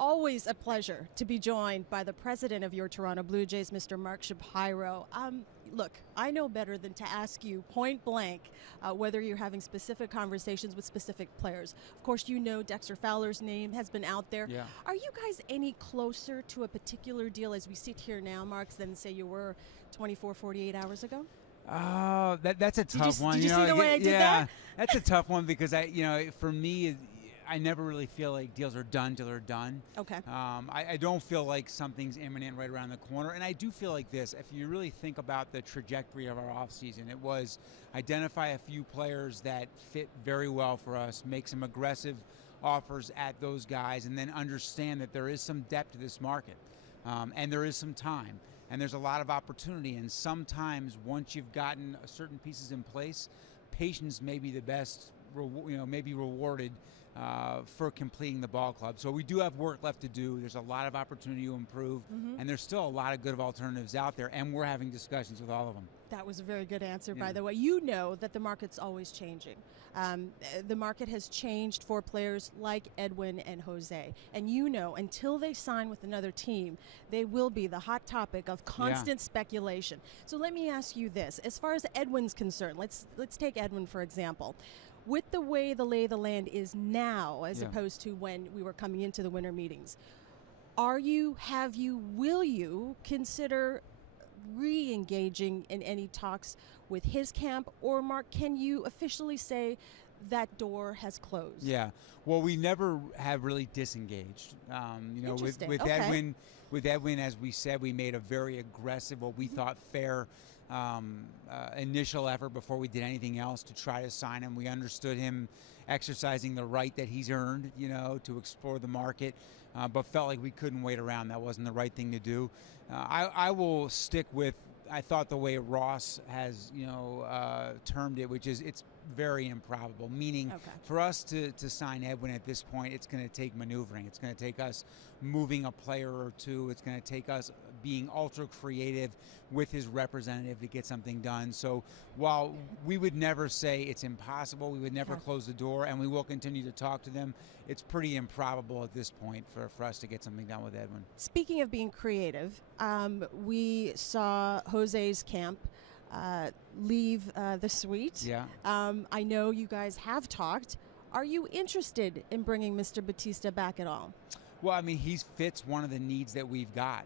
Always a pleasure to be joined by the president of your Toronto Blue Jays, Mr. Mark Shapiro. Look, I know better than to ask you point blank whether you're having specific conversations with specific players. Of course, you know Dexter Fowler's name has been out there. Yeah. Are you guys any closer to a particular deal as we sit here now, Mark, than say you were 24, 48 hours ago? Oh, that's a tough one. Did you see the way I did that? That's a tough one because for me, I never really feel like deals are done till they're done. Okay. I don't feel like something's imminent right around the corner, and I do feel like this. If you really think about the trajectory of our offseason, it was identify a few players that fit very well for us, make some aggressive offers at those guys, and then understand that there is some depth to this market, and there is some time, and there's a lot of opportunity. And sometimes once you've gotten certain pieces in place, patience may be the best, may be rewarded for completing the ball club. So we do have work left to do. There's a lot of opportunity to improve, and there's still a lot of good alternatives out there, and we're having discussions with all of them. That was a very good answer, by the way. You know that the market's always changing. The market has changed for players like Edwin and Jose. And you know, until they sign with another team, they will be the hot topic of constant speculation. So let me ask you this. As far as Edwin's concerned, let's take Edwin, for example. With the way the lay of the land is now, as opposed to when we were coming into the winter meetings, will you consider re-engaging in any talks with his camp? Or, Mark, can you officially say that door has closed? Yeah. Well, we never have really disengaged. With Edwin, as we said, we made a very aggressive, what we thought fair initial effort before we did anything else to try to sign him. We understood him exercising the right that he's earned, to explore the market, but felt like we couldn't wait around. That wasn't the right thing to do. I will stick with, I thought, the way Ross has, termed it, which is it's very improbable, meaning for us to sign Edwin at this point, it's going to take maneuvering. It's going to take us moving a player or two. It's going to take us being ultra creative with his representative to get something done. So while we would never say it's impossible, we would never close the door, and we will continue to talk to them, it's pretty improbable at this point for us to get something done with Edwin. Speaking of being creative, we saw Jose's camp leave the suite. Yeah. I know you guys have talked. Are you interested in bringing Mr. Bautista back at all? Well, I mean, he fits one of the needs that we've got.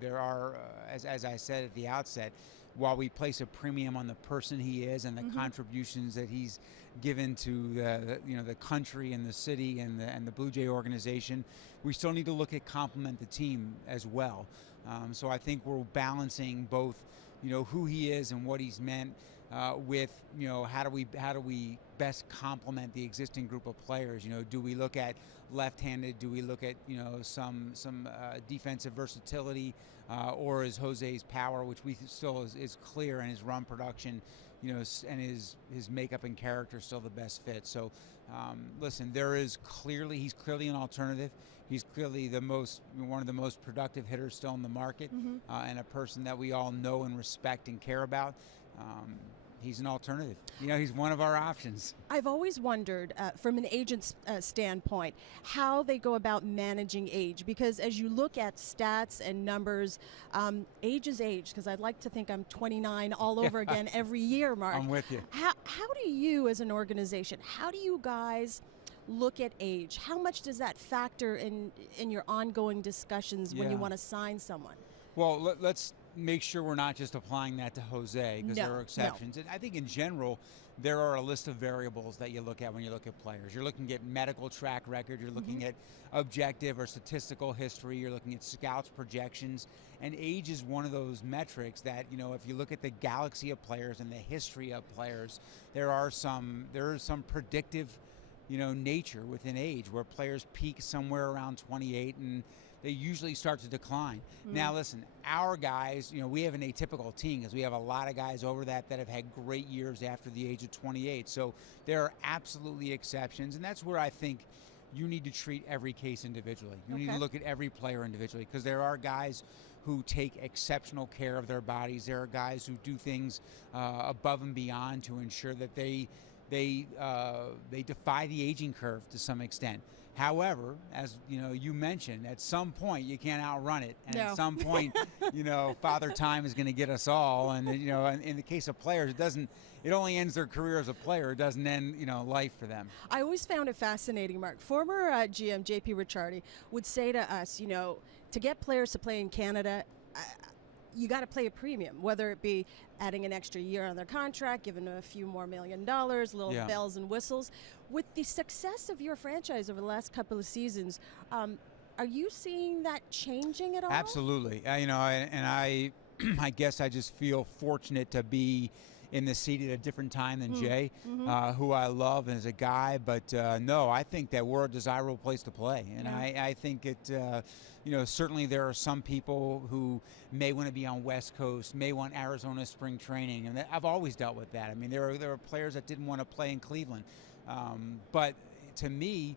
There are, as I said at the outset, while we place a premium on the person he is and the contributions that he's given to the country and the city and the Blue Jay organization, we still need to look at complement the team as well. So I think we're balancing both, who he is and what he's meant with, how do we best complement the existing group of players? Do we look at left-handed? Do we look at some defensive versatility, or is Jose's power, which we still is clear, and his run production, and his makeup and character still the best fit? So listen, he's clearly an alternative. He's clearly one of the most productive hitters still in the market, and a person that we all know and respect and care about. He's an alternative. He's one of our options. I've always wondered, from an agent's standpoint, how they go about managing age. Because as you look at stats and numbers, age is age. Because I'd like to think I'm 29 all over again every year, Mark. I'm with you. How do you, as an organization, how do you guys look at age? How much does that factor in your ongoing discussions when you want to sign someone? Well, let's make sure we're not just applying that to Jose, because there are exceptions. And I think in general, there are a list of variables that you look at when you look at players. You're looking at medical track record, you're looking at objective or statistical history, you're looking at scouts projections, and age is one of those metrics that, if you look at the galaxy of players and the history of players, there is some predictive, nature within age, where players peak somewhere around 28 and they usually start to decline. Now listen, our guys, we have an atypical team because we have a lot of guys over that have had great years after the age of 28. So there are absolutely exceptions, and that's where I think you need to treat every case individually. You need to look at every player individually, because there are guys who take exceptional care of their bodies. There are guys who do things above and beyond to ensure that they defy the aging curve to some extent. However, as you mentioned, at some point you can't outrun it, and No. at some point, Father Time is going to get us all. And in the case of players, it only ends their career as a player. It doesn't end, life for them. I always found it fascinating, Mark. Former GM J.P. Ricciardi would say to us, to get players to play in Canada, you got to play a premium, whether it be adding an extra year on their contract, giving them a few more $1 million, little bells and whistles. With the success of your franchise over the last couple of seasons, are you seeing that changing at all? Absolutely. And I guess I just feel fortunate to be in the seat at a different time than Jay, who I love as a guy. But no, I think that we're a desirable place to play. And I think it, certainly there are some people who may want to be on West Coast, may want Arizona spring training. And I've always dealt with that. I mean, there are players that didn't want to play in Cleveland. But to me,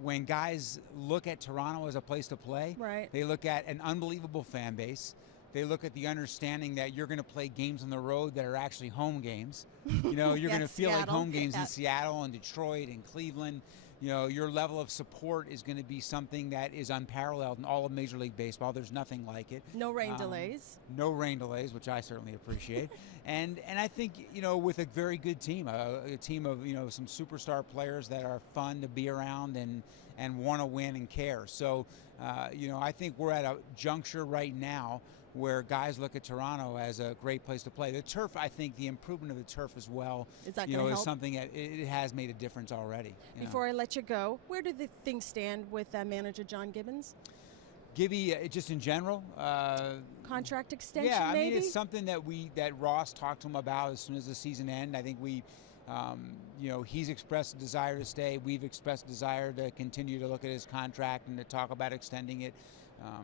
when guys look at Toronto as a place to play, they look at an unbelievable fan base. They look at the understanding that you're going to play games on the road that are actually home games. You're going to feel like home games in Seattle and Detroit and Cleveland. Your level of support is going to be something that is unparalleled in all of Major League Baseball. There's nothing like it. No rain delays. No rain delays, which I certainly appreciate. and I think, with a very good team, a team of, some superstar players that are fun to be around and want to win and care. So, I think we're at a juncture right now where guys look at Toronto as a great place to play. The turf, I think the improvement of the turf as well, is help? Something that it has made a difference already. Before I let you go, where do the things stand with manager John Gibbons? Gibby, just in general. Contract extension, yeah, I maybe? mean, it's something that Ross talked to him about as soon as the season ended. I think he's expressed a desire to stay. We've expressed a desire to continue to look at his contract and to talk about extending it.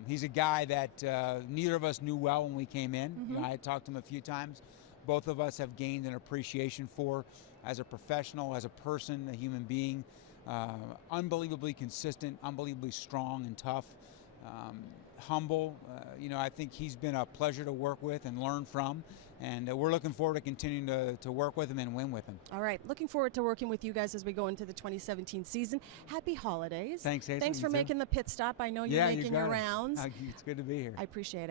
He's a guy that neither of us knew well when we came in. I had talked to him a few times. Both of us have gained an appreciation for as a professional, as a person, a human being. Unbelievably consistent, unbelievably strong and tough, humble. I think he's been a pleasure to work with and learn from. And we're looking forward to continuing to work with him and win with him. All right. Looking forward to working with you guys as we go into the 2017 season. Happy holidays. Thanks, Hazel. Thanks for making the pit stop. I know you're making your rounds. It's good to be here. I appreciate it.